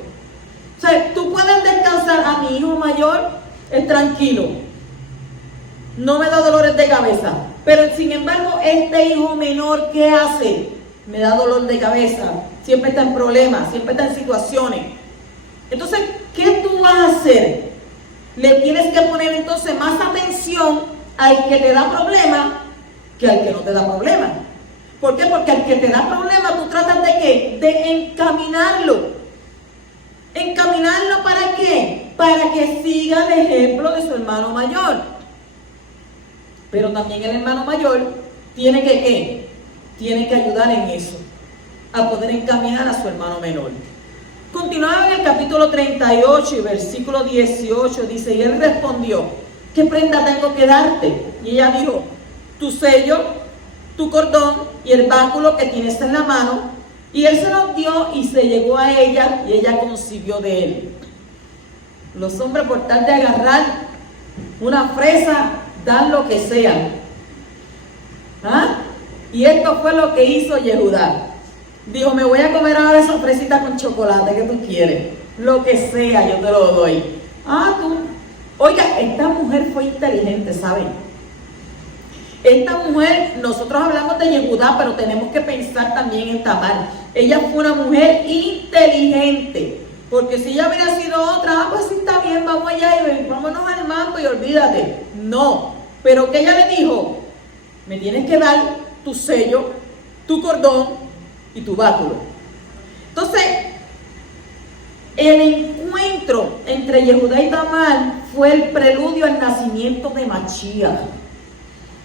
O sea, tú puedes descansar. A mi hijo mayor es tranquilo, no me da dolores de cabeza. Pero sin embargo, este hijo menor, ¿qué hace? Me da dolor de cabeza. Siempre está en problemas, siempre está en situaciones. Entonces, ¿qué tú vas a hacer? Le tienes que poner entonces más atención al que te da problemas que al que no te da problemas. ¿Por qué? Porque al que te da problemas tú tratas de ¿qué? De encaminarlo. ¿Encaminarlo para qué? Para que siga el ejemplo de su hermano mayor. Pero también el hermano mayor tiene que ¿qué? Tiene que ayudar en eso, a poder encaminar a su hermano menor. Continuaba en el capítulo 38 y versículo 18, dice, y él respondió, ¿qué prenda tengo que darte? Y ella dijo, tu sello, tu cordón y el báculo que tienes en la mano. Y él se los dio y se llegó a ella y ella concibió de él. Los hombres, por tal de agarrar una fresa, dan lo que sea. ¿Ah? Y esto fue lo que hizo Yehudá. Dijo, me voy a comer ahora esa fresita con chocolate que tú quieres. Lo que sea, yo te lo doy. Tú. Oiga, esta mujer fue inteligente, ¿saben? Esta mujer, nosotros hablamos de Yehudá, pero tenemos que pensar también en Tamar. Ella fue una mujer inteligente. Porque si ella hubiera sido otra, pues sí está bien, vamos allá y vámonos al mambo y olvídate. No, pero que ella le dijo, me tienes que dar tu sello, tu cordón y tu báculo. Entonces, el encuentro entre Yehudá y Tamar fue el preludio al nacimiento de Mashiach.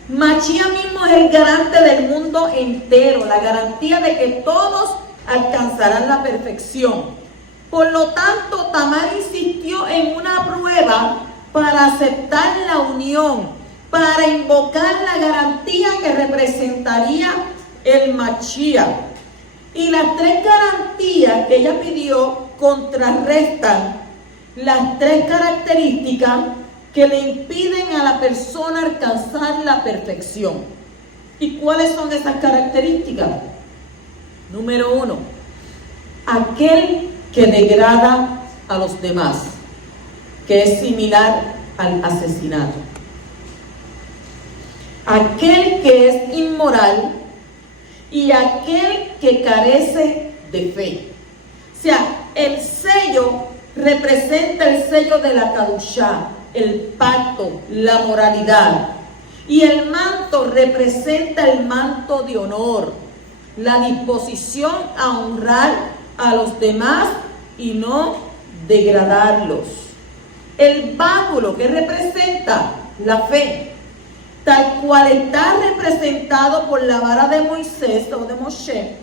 Mashiach mismo es el garante del mundo entero, la garantía de que todos alcanzarán la perfección. Por lo tanto, Tamar insistió en una prueba para aceptar la unión, para invocar la garantía que representaría el Mashiach. Y las tres garantías que ella pidió contrarrestan las tres características que le impiden a la persona alcanzar la perfección. ¿Y cuáles son esas características? Número 1, aquel que degrada a los demás, que es similar al asesinato. Aquel que es inmoral y aquel que carece de fe. O sea, el sello representa el sello de la Kadushá, el pacto, la moralidad. Y el manto representa el manto de honor, la disposición a honrar a los demás y no degradarlos. El báculo, que representa la fe, tal cual está representado por la vara de Moisés o de Moshe,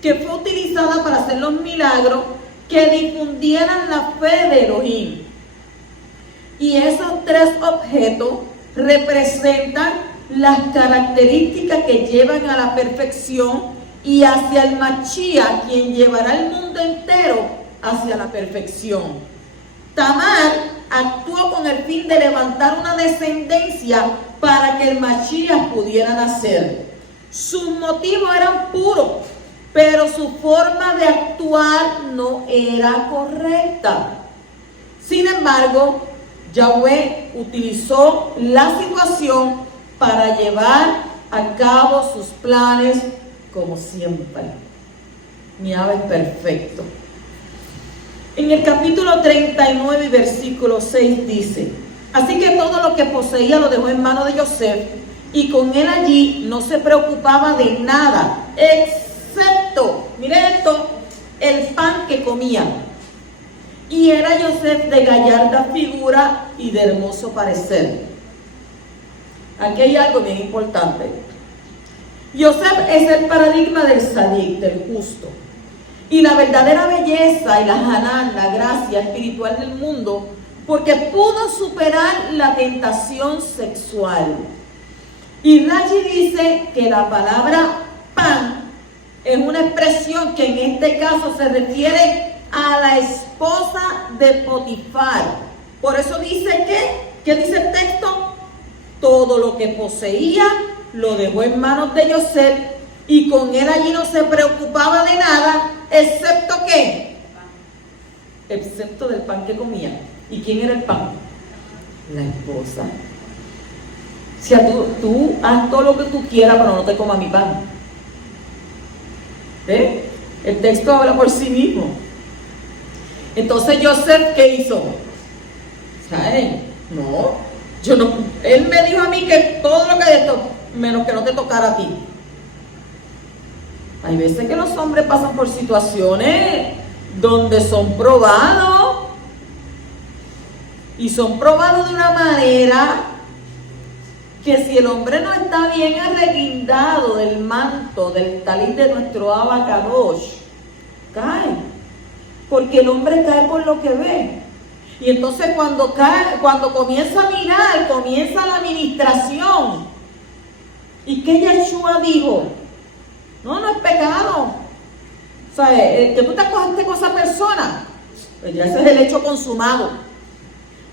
que fue utilizada para hacer los milagros que difundieran la fe de Elohim. Y esos tres objetos representan las características que llevan a la perfección y hacia el Mashiach, quien llevará el mundo entero hacia la perfección. Tamar actuó con el fin de levantar una descendencia para que el Mashiach pudiera nacer. Sus motivos eran puros, pero su forma de actuar no era correcta. Sin embargo, Yahweh utilizó la situación para llevar a cabo sus planes como siempre. Mi ave es perfecto. En el capítulo 39 y versículo 6 dice: así que todo lo que poseía lo dejó en manos de Yosef, y con él allí no se preocupaba de nada, excepto, mire esto, el pan que comía. Y era Yosef de gallarda figura y de hermoso parecer. Aquí hay algo bien importante. Yosef es el paradigma del sadik, del justo. Y la verdadera belleza y la hanan, la gracia espiritual del mundo, porque pudo superar la tentación sexual. Y Rashi dice que la palabra pan es una expresión que en este caso se refiere a la esposa de Potifar. Por eso dice que, ¿qué dice el texto? Todo lo que poseía lo dejó en manos de Yosef, y con él allí no se preocupaba de nada, excepto ¿qué? Excepto del pan que comía. ¿Y quién era el pan? La esposa. O sea, tú haz todo lo que tú quieras, pero no te comas mi pan. ¿Eh? El texto habla por sí mismo. Entonces Yosef, ¿qué hizo? ¿Saben? No, yo no. Él me dijo a mí que todo lo que hay esto, menos que no te tocara a ti. Hay veces que los hombres pasan por situaciones donde son probados, y son probados de una manera que si el hombre no está bien arreguindado del manto, del talit de nuestro Abba Kadosh, cae. Porque el hombre cae por lo que ve. Y entonces cuando comienza a mirar, comienza la administración. ¿Y qué Yeshua dijo? No es pecado. O sea, que tú te acojaste con esa persona, pues ya ese es el hecho consumado.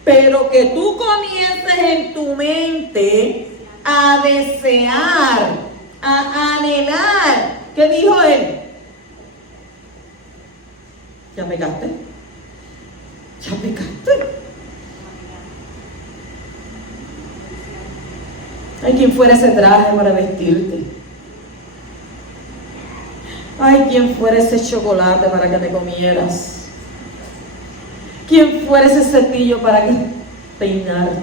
Pero que tú comiences en tu mente a desear, a anhelar. ¿Qué dijo él? Ya pecaste. Ya pecaste. Ay, ¿quién fuera ese traje para vestirte? Ay, ¿quién fuera ese chocolate para que te comieras? ¿Quién fuera ese cepillo para que peinarte?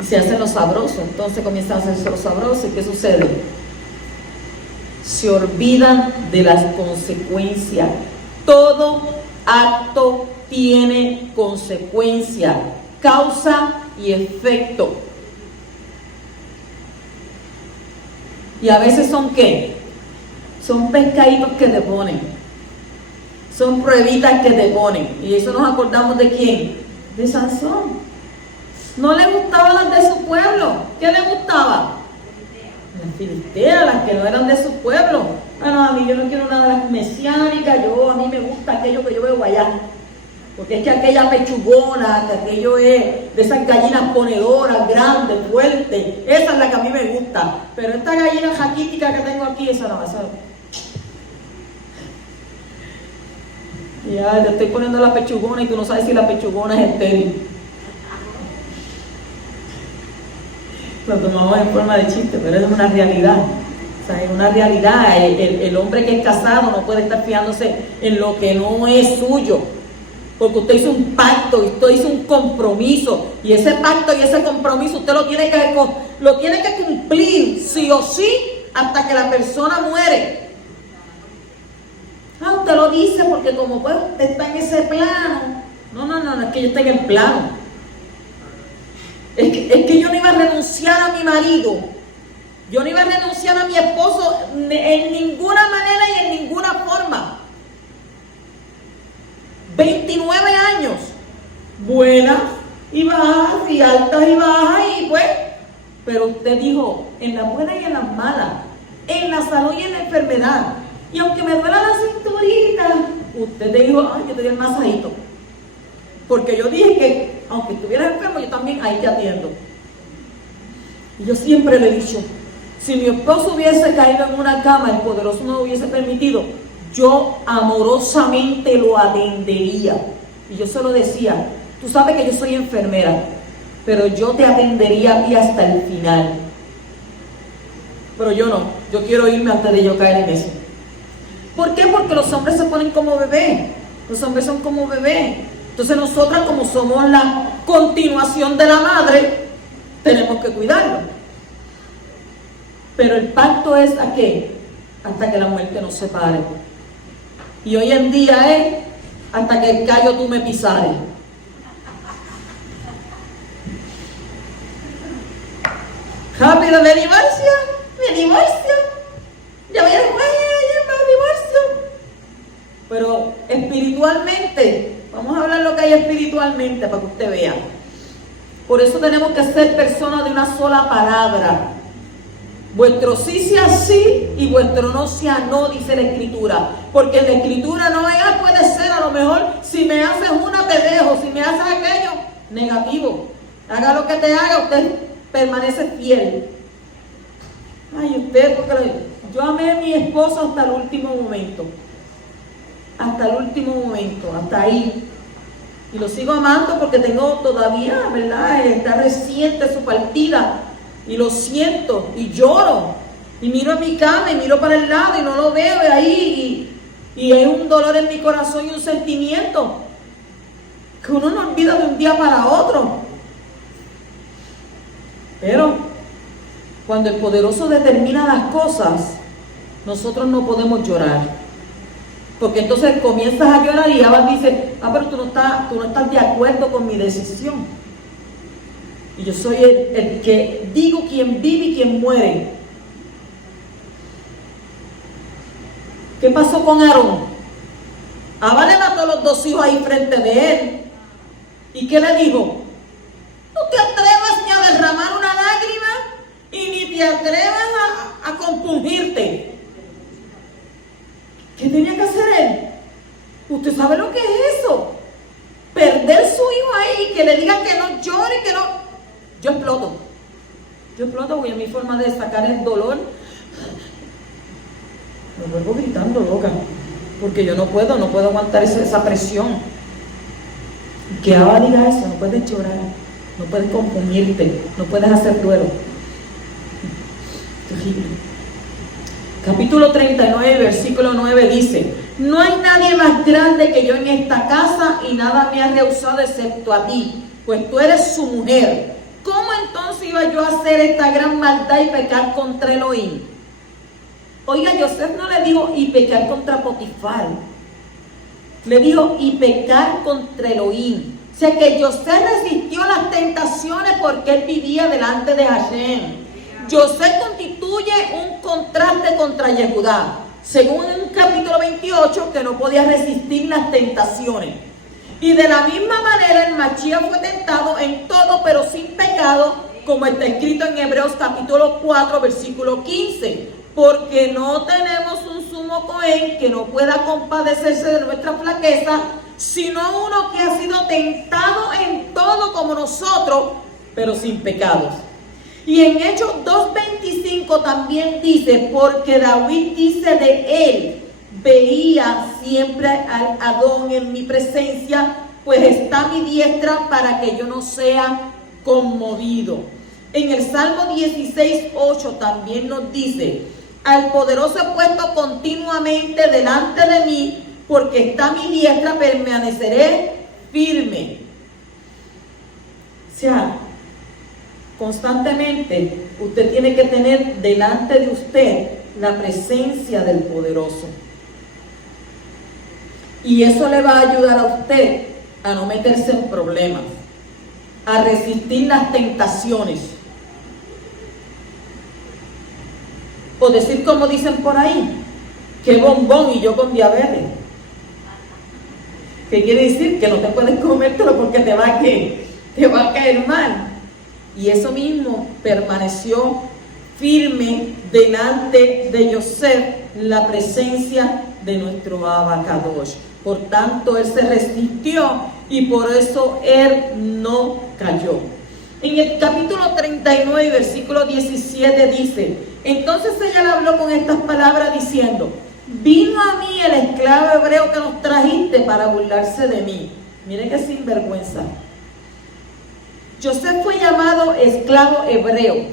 Y se hacen los sabrosos, entonces comienzan a hacerse los sabrosos. ¿Y qué sucede? Se olvidan de las consecuencias. Todo acto tiene consecuencia, causa y efecto. Y a veces son ¿qué? Son pescaditos que te ponen, son pruebitas que te ponen. Y eso nos acordamos de ¿quién? De Sansón. No le gustaban las de su pueblo. ¿Qué le gustaba? Las filisteas, las que no eran de su pueblo. Ah, no, a mí yo no quiero nada de las mesiánicas, a mí me gusta aquello que yo veo allá. Porque es que aquella pechugona, que aquello es de esas gallinas ponedoras, grandes, fuertes, esa es la que a mí me gusta. Pero esta gallina jaquítica que tengo aquí, esa no, esa no. Ya, te estoy poniendo la pechugona y tú no sabes si la pechugona es estéril. Lo tomamos en forma de chiste, pero es una realidad. O sea, es una realidad. El hombre que es casado no puede estar fiándose en lo que no es suyo. Porque usted hizo un pacto, y usted hizo un compromiso. Y ese pacto y ese compromiso usted lo tiene que cumplir, sí o sí, hasta que la persona muere. Ah, usted lo dice porque como pues usted está en ese plano. No, es que yo estoy en el plano. Es que yo no iba a renunciar a mi marido. Yo no iba a renunciar a mi esposo en ninguna manera y en ninguna forma. 29 años. Buenas y bajas y altas y bajas y pues. Pero usted dijo, en las buenas y en las malas, en la salud y en la enfermedad. Y aunque me duela la cinturita, usted dijo, ay, yo te doy el masajito. Porque yo dije que, aunque estuvieras enfermo, yo también ahí te atiendo. Y yo siempre le he dicho, si mi esposo hubiese caído en una cama, el poderoso no lo hubiese permitido, yo amorosamente lo atendería. Y yo se lo decía, tú sabes que yo soy enfermera, pero yo te atendería a ti hasta el final. Pero yo no, yo quiero irme antes de yo caer en eso. ¿Por qué? Porque los hombres se ponen como bebé. Los hombres son como bebé. Entonces nosotras, como somos la continuación de la madre, tenemos que cuidarlo. Pero el pacto es ¿a qué? Hasta que la muerte nos separe. Y hoy en día es hasta que el callo tú me pisares. Rápido, me divorcio. Ya voy a divorcio. Pero espiritualmente, vamos a hablar lo que hay espiritualmente para que usted vea. Por eso tenemos que ser personas de una sola palabra. Vuestro sí sea sí y vuestro no sea no, dice la Escritura. Porque en la Escritura no es, puede ser, a lo mejor si me haces una te dejo, si me haces aquello, negativo. Haga lo que te haga, usted permanece fiel. Ay, usted, porque yo amé a mi esposo hasta el último momento. Hasta ahí. Y lo sigo amando porque tengo todavía, ¿verdad? Está reciente su partida. Y lo siento, y lloro. Y miro a mi cama y miro para el lado y no lo veo ahí. Y hay un dolor en mi corazón y un sentimiento que uno no olvida de un día para otro. Pero cuando el poderoso determina las cosas, nosotros no podemos llorar. Porque entonces comienzas a llorar y Abba dice, pero tú no estás de acuerdo con mi decisión. Y yo soy el que digo quién vive y quién muere. ¿Qué pasó con Aarón? Abba le mató a los 2 hijos ahí frente de él. ¿Y qué le dijo? No te atrevas ni a derramar una lágrima y ni te atrevas a compungirte. ¿Qué tenía que hacer él? ¿Usted sabe lo que es eso? Perder su hijo ahí y que le digan que no llore, que no. Yo exploto porque es mi forma de sacar el dolor. Me vuelvo gritando loca. porque yo no puedo aguantar esa presión. Que Abba diga eso, no puedes llorar, no puedes compunirte, no puedes hacer duelo. Terrible. Capítulo 39, versículo 9 dice: no hay nadie más grande que yo en esta casa, y nada me ha rehusado excepto a ti, pues tú eres su mujer. ¿Cómo entonces iba yo a hacer esta gran maldad y pecar contra Elohim? Oiga, Joseph no le dijo y pecar contra Potifar, le dijo y pecar contra Elohim. O sea que Joseph resistió las tentaciones porque él vivía delante de Hashem. Joseph constituye un contraste contra Yehudá, según en capítulo 28, que no podía resistir las tentaciones. Y de la misma manera el Mashiach fue tentado en todo, pero sin pecado, como está escrito en Hebreos capítulo 4, versículo 15. Porque no tenemos un sumo Cohen que no pueda compadecerse de nuestra flaqueza, sino uno que ha sido tentado en todo como nosotros, pero sin pecados. Y en Hechos 2:25 también dice: porque David dice de él, veía siempre al Adón en mi presencia, pues está a mi diestra para que yo no sea conmovido. En el Salmo 16:8 también nos dice: al poderoso he puesto continuamente delante de mí, porque está a mi diestra, permaneceré firme. O sea, constantemente usted tiene que tener delante de usted la presencia del poderoso. Y eso le va a ayudar a usted a no meterse en problemas, a resistir las tentaciones. O decir como dicen por ahí, que bombón y yo con diabetes. ¿Qué quiere decir? Que no te puedes comértelo porque te va a caer mal. Y eso mismo permaneció firme delante de Joseph, la presencia de nuestro Abba Kadosh. Por tanto, él se resistió y por eso él no cayó. En el capítulo 39, versículo 17 dice: entonces ella le habló con estas palabras diciendo: vino a mí el esclavo hebreo que nos trajiste para burlarse de mí. Mire qué sinvergüenza. Joseph fue llamado esclavo hebreo,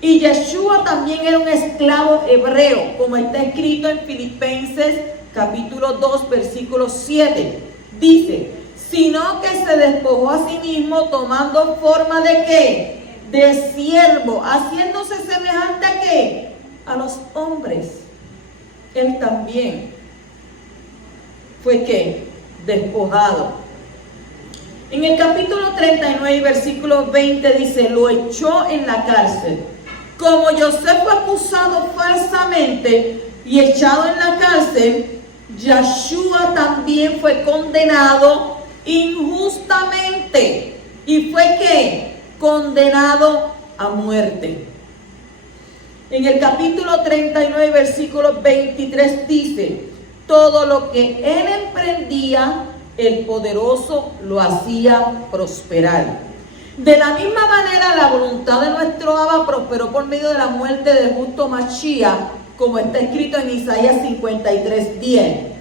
y Yeshua también era un esclavo hebreo, como está escrito en Filipenses capítulo 2, versículo 7. Dice: sino que se despojó a sí mismo, tomando forma de ¿qué? De siervo, haciéndose semejante a ¿qué? A los hombres. Él también fue ¿qué? Despojado. En el capítulo 39, versículo 20 dice: lo echó en la cárcel. Como Joseph fue acusado falsamente y echado en la cárcel, Yeshua también fue condenado injustamente. ¿Y fue qué? Condenado a muerte. En el capítulo 39, versículo 23 dice: todo lo que él emprendía, el poderoso lo hacía prosperar. De la misma manera, la voluntad de nuestro Abba prosperó por medio de la muerte del justo Mashiach, como está escrito en Isaías 53:10.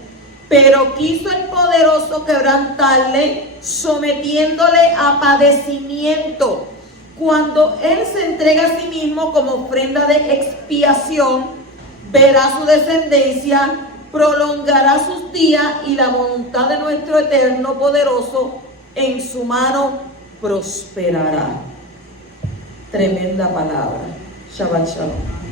Pero quiso el poderoso quebrantarle, sometiéndole a padecimiento. Cuando él se entrega a sí mismo como ofrenda de expiación, verá su descendencia, prolongará sus días, y la voluntad de nuestro eterno poderoso en su mano prosperará. Tremenda palabra. Shabbat shalom.